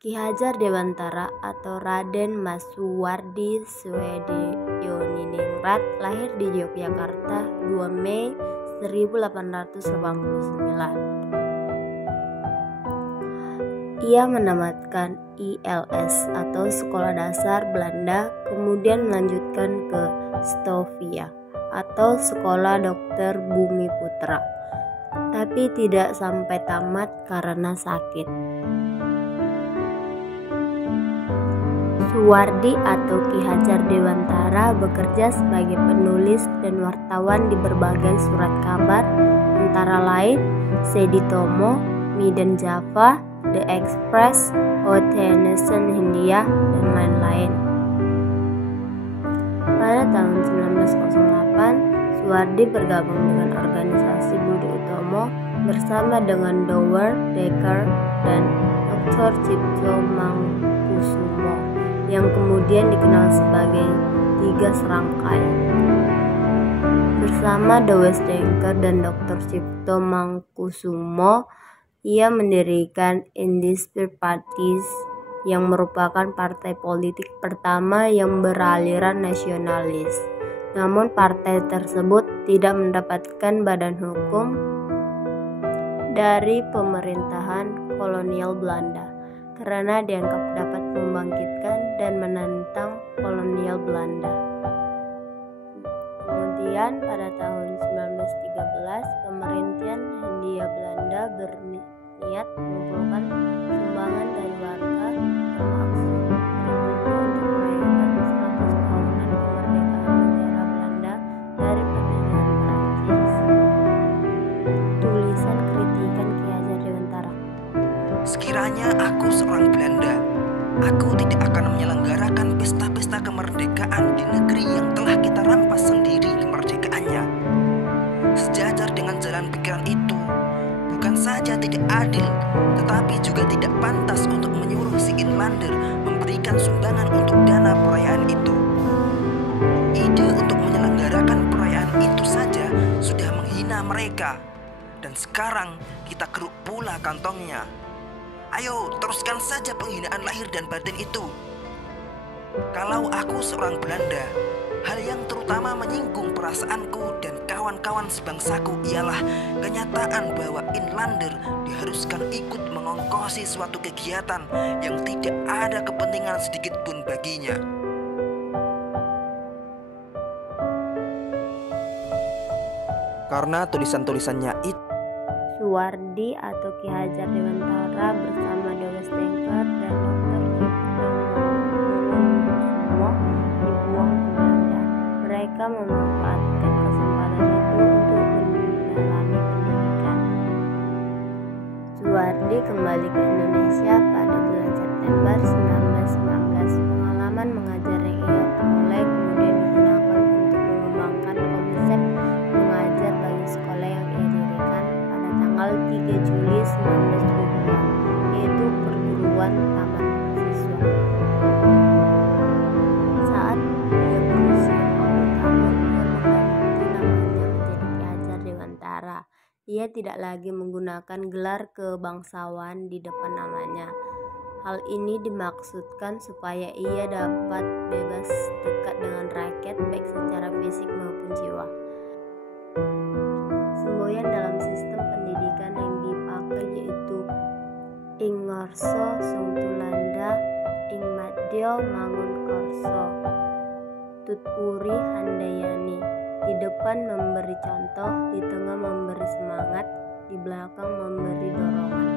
Ki Hajar Dewantara atau Raden Mas Suwardi Swedioningrat lahir di Yogyakarta 2 Mei 1889. Ia menamatkan ILS atau Sekolah Dasar Belanda, kemudian melanjutkan ke Stovia atau Sekolah Dokter Bumiputra, tapi tidak sampai tamat karena sakit. Suwardi atau Ki Hajar Dewantara bekerja sebagai penulis dan wartawan di berbagai surat kabar, antara lain Seditomo, Medan Java, The Express, Nation Hindia, dan lain-lain. Pada tahun 1908, Suwardi bergabung dengan organisasi Budi Utomo bersama dengan Dower, Dekker, dan Dr. Cipto Mangkusumo yang kemudian dikenal sebagai Tiga Serangkai. Bersama Dewes Dekker dan Dr. Cipto Mangkusumo, ia mendirikan Independent Parties yang merupakan partai politik pertama yang beraliran nasionalis. Namun partai tersebut tidak mendapatkan badan hukum dari pemerintahan kolonial Belanda karena dianggap dapat membangkitkan dan menantang kolonial Belanda. Kemudian pada tahun 1913, pemerintahan Hindia Belanda berniat mengumpulkan sumbangan dari warga bermaksud untuk merayakan 100 tahunan kemerdekaan negara Belanda dari penjajahan Prancis. Tulisan kritikan Ki Hajar Dewantara. Sekiranya aku seorang Belanda, aku tidak akan menyelenggarakan pesta-pesta kemerdekaan di negeri yang telah kita rampas sendiri kemerdekaannya. Sejajar dengan jalan pikiran itu, bukan saja tidak adil, tetapi juga tidak pantas untuk menyuruh si Inlander memberikan sumbangan untuk dana perayaan itu. Ide untuk menyelenggarakan perayaan itu saja sudah menghina mereka, dan sekarang kita keruk pula kantongnya. Ayo, teruskan saja penghinaan lahir dan batin itu. Kalau aku seorang Belanda, hal yang terutama menyinggung perasaanku dan kawan-kawan sebangsaku ialah kenyataan bahwa Inlander diharuskan ikut mengongkosi suatu kegiatan yang tidak ada kepentingan sedikit pun baginya. Karena tulisan-tulisannya itu, Suwardi atau Ki Hajar Dewantara bersama Dewes Dekker dan Dr. Cipto Mangkusumo dibuang ke Belanda. Mereka memanfaatkan kesempatan itu untuk mendalami pendidikan. Suwardi kembali ke Indonesia pada bulan September 1919. Pengalaman mengajar yang ia peroleh kemudian digunakan untuk mengembangkan konsep mengajar bagi sekolah yang ia dirikan tanggal 3 Juli 1922, yaitu perguruan taman siswa. Saat ia berusia 40 tahun, ia mengganti namanya menjadi Ki Hajar Dewantara. Ia tidak lagi menggunakan gelar kebangsawan di depan namanya. Hal ini dimaksudkan supaya ia dapat bebas dekat dengan rakyat baik secara fisik maupun jiwa. Semboyan dalam sistem pendidikan yang dipakai yaitu Ing Ngarsa Sung Tulanda, Ing Madya Mangun Karsa, Tuturi Handayani. Di depan memberi contoh, di tengah memberi semangat, di belakang memberi dorongan.